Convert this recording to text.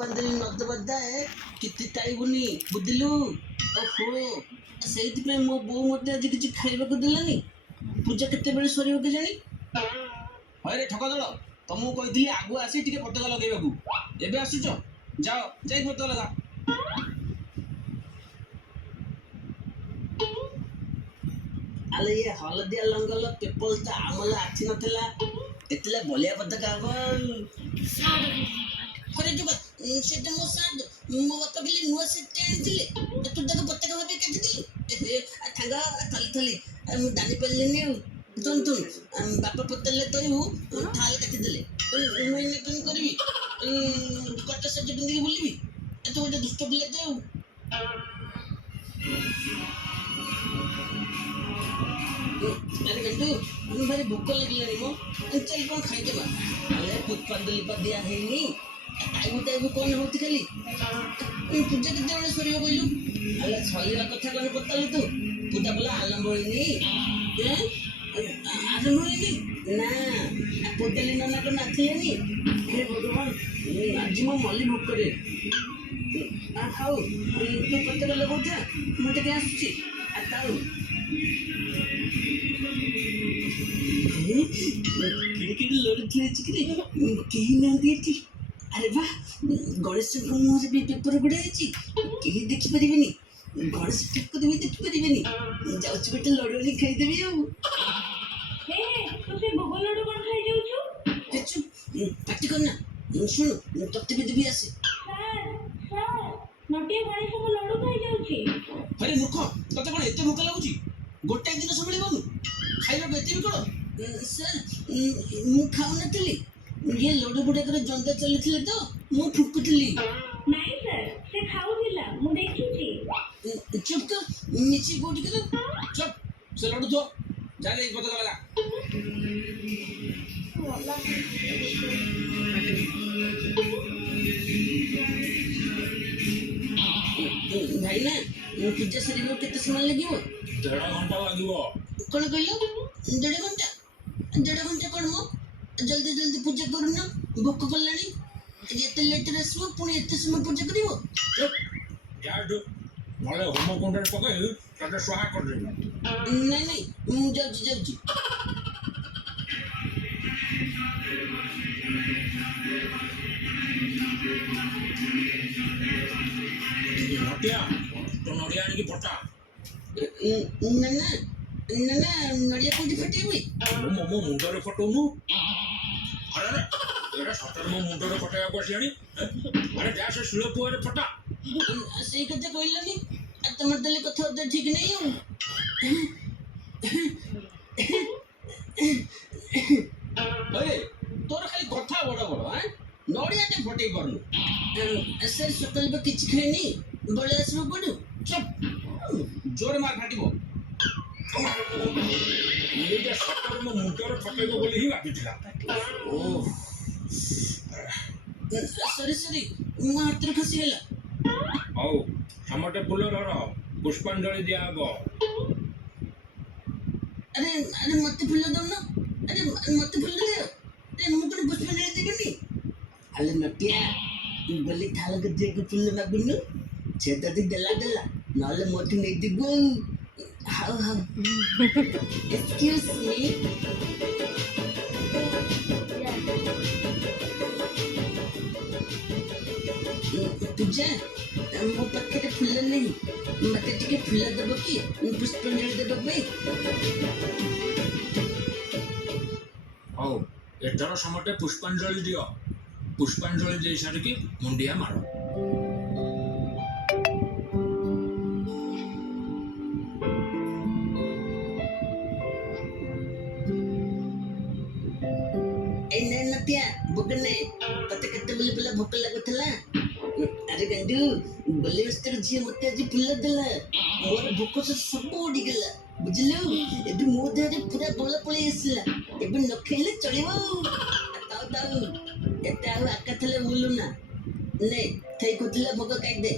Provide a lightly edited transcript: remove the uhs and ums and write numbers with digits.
ପୁଷ୍ପାଞ୍ଜଳି ନଦବଦାଏ କିଛି ଖାଇବୁନି ବୁଝିଲୁ। ଓହୋ ସେଇଥିପାଇଁ ମୋ ବୋଉ ମତେ ଆଜି କିଛି ଖାଇବାକୁ ଦେଲାନି। ପୂଜା କେତେବେଳେ ସରିବ କେଜାଣି। ହଇରେ ଠକ ଦଳ, ତମକୁ କହିଥିଲି ଆଗୁଆ ଆସି ଟିକେ ପତାକା ଲଗେଇବାକୁ। ଏବେ ଆସୁଛ, ଯାଅ ଯାଇ ପତାକା ଲଗା। ଆଲେ ଇଏ ହଳଦିଆ ଲଙ୍ଗଲ ପେପଲ ତ ଆମଲ ଆଖି ନଥିଲା, ଏଥିଲା ବଲିଆ ପତାକା ହବ। ହରେ ଯୁଗ ସେଟା ମୋ ସାର୍ଟ, ମୋ ବାପା ଖାଲି ନୂଆ ସେଟ୍ଟେ ଆଣିଥିଲେ, ତୁ ତାକୁ ପତାକା ଭାବେ କାଟିଦେଲୁ। ଥାଙ୍ଗ ଥଲି ଥଲି ମୁଁ ଜାଣି ପାରିଲିନି ଆଉ। ତୁନ୍ ତୁନ୍ ବାପା ପଚାରିଲେ କହିବୁ ଥାଲେ କାଟିଦେଲେ। ମୁଁ ଏଇନେ କଣ କରିବି? କଟା ସେଟ୍ ପିନ୍ଧିକି ବୁଲିବି? ତୁ ଗୋଟେ ଦୁଷ୍ଟ ପିଲାଟେ ଆଉ। ଆରେ ଗଣ୍ଡୁ ଭାରି ଭୋକ ଲାଗିଲାଣି ମ, ଚାଲ କଣ ଖାଇଦବା। ଆଲେ ପୁଷ୍ପାଞ୍ଜଳି ପା ଦିଆ ହେଇନି, ଖାଇବୁ ଖାଇବୁ କଣ ହଉଛି ଖାଲି। ପୂଜା କେତେବେଳେ ସରିବ କହିଲୁ? ଆଲେ ସରିବା କଥା କଣ ପଚାରିଲୁ ତୁ? ପୂଜା ବୋଲା ଆରମ୍ଭ ହେଇନି। ଆରମ୍ଭ ହେଇନି ନା, ପୂଜାଲି ନନା କଣ ନାଚିଲେନି? ହେ ଭଗବାନ, ଆଜି ମୋ ମଲି ଭୋକରେ। ହଉ ତୁ ପତାକା ଲଗଉଥା, ମୁଁ ଟିକେ ଆସୁଛି। ଆଉ କିଡିକିଡି ଲଢୁଥିଲେ କେହି ନାହାନ୍ତି ଏଠି। ଆରେ ବା, ଗଣେଶଙ୍କ ମୁହଁରେ ବି ପେପର ଗୁଡା ହେଇଛି, କେହି ଦେଖିପାରିବେନି। ଗଣେଶ ଠାକୁର ବି ଦେଖିପାରିବେନି। ଯାଉଛି ଗୋଟେ ଲଡୁଆଣି ଖାଇଦେବି ଆଉ। ପାଟି କରନା, ଶୁଣୁ ତତେ ବି ଦେବି ଆସେ। ଆରେ ମୂର୍ଖ, ତତେ କଣ ଏତେ ଭୋକ ଲାଗୁଛି? ଗୋଟାଏ ଦିନ ସମ୍ଭାଳିବନୁ, ଖାଇବାକୁ ଏତେ ବି କଣ? ସାର୍ ମୁଁ ଖାଉନଥିଲି, ଇଏ ଲଡୁ ଗୁଡାକରେ ଜନ୍ଦା ଚାଲିଥିଲେ ତ ମୁଁ ଫୁଙ୍କୁଥିଲି। ଚୁପ୍ ତ ମିଛି କୋଉଠି କର। ଚୁପ୍, ସେ ଲଡୁ ଥୋ, ଯା ଯାଇ ପତାକା ଲଗା। ଭାଇନା ପୂଜା ସରିବାକୁ କେତେ ସମୟ ଲାଗିବ? 1.5 ଘଣ୍ଟା ଲାଗିବ। କଣ କହିଲ? 1.5 ଘଣ୍ଟା? 1.5 ଘଣ୍ଟା କଣ ମ? ଜଲ୍ଦି ଜଲ୍ଦି ପୂଜା କରୁନ, ଭୋକ କଲାଣି। ଏତେ ଲେଟରେ ଆସିବ, ପୁଣି ଏତେ ସମୟ ପୂଜା କରିବ? ନହେଲେ ହୋମ କୁଣ୍ଡରେ ପକେଇ ତତେ ସ୍ୱାହା କରିଦେବି। ନାଇଁ ନାଇଁ, ମୁଁ ଯାଉଛି ଯାଉଛି। ନଟିଆ, ତୁ ନଡ଼ିଆ ଆଣିକି ଫଟା। ନା ନା ନା ନା, ନଡ଼ିଆ କୋଉଠି ଫଟେଇବି? ମୋ ମୁଣ୍ଡରେ ଫଟଉନୁ। ଆରେ ଏଇଟା ସତରେ ମୋ ମୁଣ୍ଡରେ ଫଟେଇବାକୁ ଆସିଲାଣି। ଆରେ ଯା ସେ ଶିଳ ପୁଅରେ ଫଟା। ସେଇ କଥା କହିଲନି, ତମର ତାହେଲେ କଥାବାର୍ତ୍ତା ଠିକ ନାହିଁ ଆଉ। ତୋର ଖାଲି କଥା ବଡ ବଡ, ନଡ଼ିଆଟେ ଫଟେଇ ପାରୁନୁ। ସାର୍ ସକାଳେ ବା କିଛି ଖାଇନି, ବଳେ ଆସିବ ପଡୁ। ଚୁପ୍, ଜୋରେ ମାର ଫାଟିବ। ଏଇଟା ସତରେ ମୋ ମୁଣ୍ଡରେ ଫଟେଇବ ବୋଲି ହିଁ ଭାବିଥିଲା। ସରି ସରି, ମୋ ହାତରେ ଖସିଗଲା। ହଉ, ସମସ୍ତେ ଫୁଲ ଧର, ପୁଷ୍ପାଞ୍ଜଳି ଦିଆହବ। ଆରେ ଆରେ ମତେ ଫୁଲ ଦଉନ, ଆରେ ମତେ ଫୁଲ ଦିଅ। ମୁଁ କଣ ପୁଷ୍ପାଞ୍ଜଳି ଦେବିନି? ଆଲେ ନଟିଆ, ତୁ ଗଲି ଥାଳ ଗଜିଆକୁ ଫୁଲ ମାଗୁନୁ, ସେ ଯଦି ଦେଲା ଦେଲା, ନହେଲେ ମୋଠୁ ନେଇଯିବୁ। ହଉ ହଉ, ଏକ୍ସକ୍ୟୁଜ ମି। ପୂଜା, ମୋ ପାଖରେ ଫୁଲ ନାହିଁ, ମତେ ଟିକେ ଫୁଲ ଦେବ କି ପୁଷ୍ପାଞ୍ଜଳି ଦେବା ପାଇଁ? ହଉ, ଏଥର ସମସ୍ତେ ପୁଷ୍ପାଞ୍ଜଳି ଦିଅ। ପୁଷ୍ପାଞ୍ଜଳି ଦେଇ ସାରିକି ମୁଣ୍ଡିଆ ମାର। ଏଇ ନେ ନଟିଆ, ଭୋଗ ନେ, ତତେ କେତେବେଳେ ପିଲା ଭୋକ ଲାଗୁଥିଲା? ଆରେ ଗାଣ୍ଡୁ, ବୋଲି ବସ୍ତର ଝିଅ ମତେ ଆଜି ଫୁଲ ଦେଲା, ମୋର ଭୋକ ସବୁ ଉଡ଼ିଗଲା ବୁଝିଲୁ। ଏବେ ମୋ ଦେହରେ ପୁରା ବଳ ପଳେଇ ଆସିଲା, ଏବେ ନ ଖାଇଲେ ଚଳିବ। ତାଉ ତାଉ, ଏତେ ଆଉ ଆକା ଥିଲେ ବୁଲୁ ନା। ନେ ଥାଇ କହୁଥିଲା ଭୋଗ କାଟିଦେ।